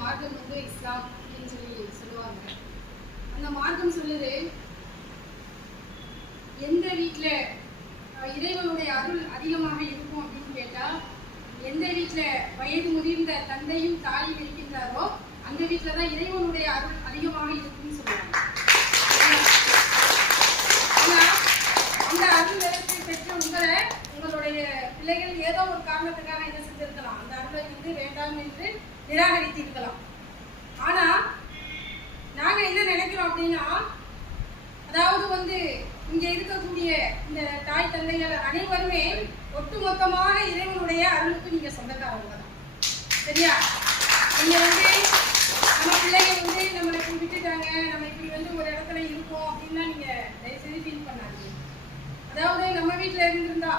மார்க்கம் வந்து இஸ்லாம் அப்படின்னு சொல்லுவாங்க. அந்த மார்க்கம் சொல்லுது, எந்த வீட்டில் இறைவனுடைய அருள் அதிகமாக இருக்கும் அப்படின்னு கேட்டால், எந்த வீட்டில் வயது முதிர்ந்த தந்தையும் தாயும் இருக்கின்றாரோ அந்த வீட்டில் தான் இறைவனுடைய அருள் அதிகமாக இருக்குன்னு சொல்லுவாங்க. ஆனால் அந்த அருள் நிலத்தை பெற்ற உங்களுடைய பிள்ளைகள் ஏதோ ஒரு காரணத்துக்காக என்ன செஞ்சிருக்கலாம், அந்த அருளை வந்து வேண்டாம் என்று நிராகரித்திருக்கலாம். ஆனா நாங்க என்ன நினைக்கிறோம் அப்படின்னா, அதாவது வந்து இங்க இருக்கக்கூடிய இந்த தாய் தந்தைகள் அனைவருமே ஒட்டுமொத்தமாக இறைவனுடைய அருளுக்கு நீங்க சொந்தக்காரங்க தான். சரியா? நீங்க வந்து நம்ம பிள்ளைகள் வந்து நம்மளை விட்டுட்டாங்க, நம்ம இப்படி வந்து ஒரு இடத்துல இருக்கோம் அப்படின்னா நீங்க தயவுசெய்து ஃபீல் பண்ணாதீங்க. அதாவது நம்ம வீட்டுல இருந்திருந்தா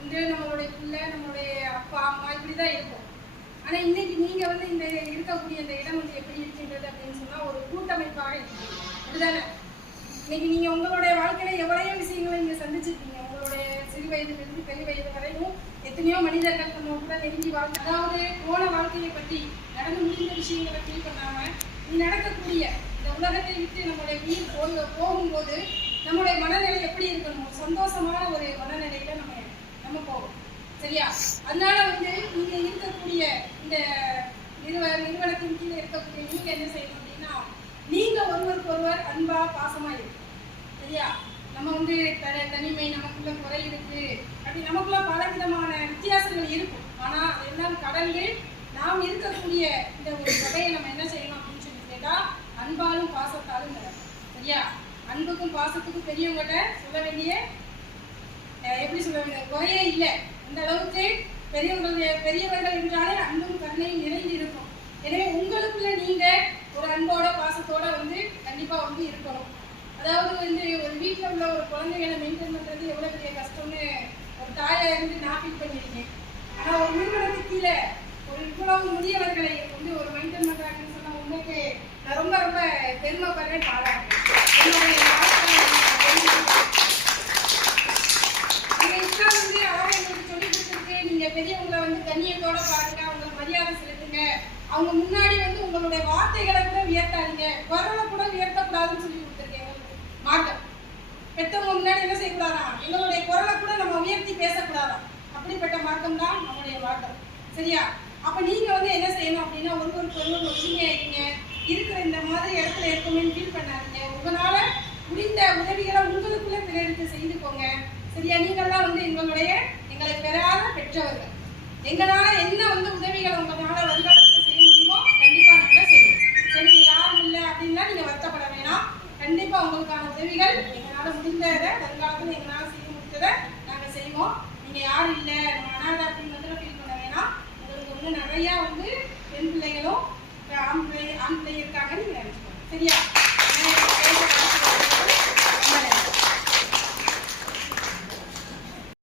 வந்து நம்மளுடைய பிள்ளை, நம்மளுடைய அப்பா அம்மா இப்படிதான் இருக்கும். ஆனா இன்னைக்கு நீங்க வந்து இந்த இருக்கக்கூடிய இந்த இடம் வந்து எப்படி இருக்கின்றது அப்படின்னு சொன்னா ஒரு கூட்டமைப்பாக இருக்கு. அப்படிதானே? இன்னைக்கு நீங்க உங்களுடைய வாழ்க்கையில எவ்வளையோ விஷயங்களை நீங்க சந்திச்சிருக்கீங்க. உங்களுடைய சிறு வயதிலிருந்து பெரிய வயது வரையும் எத்தனையோ மனிதர்கள் நம்ம கூட நெருங்கி வாழ்க்கை, அதாவது போன வாழ்க்கையை பற்றி நடந்து முடிந்த விஷயங்களை ஃபீல் பண்ணாம நீ நடக்கக்கூடிய இந்த உலகத்தை விட்டு நம்மளுடைய உயிர் போகும்போது நம்மளுடைய மனநிலை எப்படி இருக்கணும், சந்தோஷமான ஒரு மனநிலையில நம்ம போகும். சரியா? அதனால வந்து நீங்க இருக்கக்கூடிய இந்த நிறுவனத்தின் கீழே இருக்கக்கூடிய நீங்க என்ன செய்யணும் அப்படின்னா, நீங்க ஒருவருக்கு ஒருவர் அன்பா பாசமா இருக்கும். சரியா? நம்ம வந்து தனிமை, நமக்குள்ள குறை இருக்கு, அப்படி நமக்குள்ள பல விதமான வித்தியாசங்கள் இருக்கும். ஆனா அதெல்லாம் கடந்து நாம் இருக்கக்கூடிய இந்த ஒரு கதையை நம்ம என்ன செய்யணும் அப்படின்னு சொல்லி கேட்டா, அன்பாலும் பாசத்தாலும் நடக்கும். சரியா? அன்புக்கும் பாசத்துக்கும் பெரியவங்கள்ட்ட சொல்ல வேண்டிய எப்படி சொல்ல வேண்டிய குறையே இல்லை. அந்த அளவுக்கு பெரியவர்கள் என்றாலே அன்பும் கருணையும் நிறைந்து இருக்கும். எனவே உங்களுக்குள்ள நீங்க ஒரு அன்போட பாசத்தோட வந்து கண்டிப்பா வந்து இருக்கணும். அதாவது வந்து ஒரு வீட்டில் உள்ள ஒரு குழந்தைகளை மெயின்டைன் பண்றது எவ்வளவு பெரிய கஷ்டம்னு ஒரு தாயா இருந்து நான் ஃபீல் பண்ணியிருக்கேன். ஆனா ஒரு நிறுவனத்துக்கு கீழே ஒரு இவ்வளவு முதியவர்களை வந்து ஒரு மெயின்டைன் பண்றாங்கன்னு சொன்னா உங்களுக்கு நான் ரொம்ப ரொம்ப பெருமைப்படுறேன், பாராட்டுறேன். என்னுடைய இஸ்லாம் வந்து அழகா எங்களுக்கு சொல்லி கொடுத்துருக்கு. நீங்க பெரியவங்களை வந்து கண்ணியத்தோட பாருங்க, அவங்களுக்கு மரியாதை செலுத்துங்க, அவங்க முன்னாடி வந்து உங்களுடைய வார்த்தைகளை கூட உயர்த்தாதீங்க, குரலை கூட உயர்த்தக்கூடாதுன்னு சொல்லி கொடுத்துருக்கேன் மார்க்கம். பெற்றவங்க முன்னாடி என்ன செய்யக்கூடாதான், எங்களுடைய குரலை கூட நம்ம உயர்த்தி பேசக்கூடாதான். அப்படிப்பட்ட மார்க்கம் தான் நம்முடைய மார்க்கம். சரியா? அப்ப நீங்க வந்து என்ன செய்யணும் அப்படின்னா, ஒருவருக்கு ஒருவர் ஒற்றுமையா இருக்கீங்க, இருக்கிற இந்த மாதிரி இடத்துல இருக்குமே ஃபீல் பண்ணாதீங்க. உங்களால முடிந்த உதவிகளை உங்களுக்குள்ள பிறருக்கு செய்துக்கோங்க. சரியா? நீங்கள்லாம் வந்து எங்களை பெறாத பெற்றவர்கள். எங்களால என்ன வந்து உதவிகளை உங்களால வருக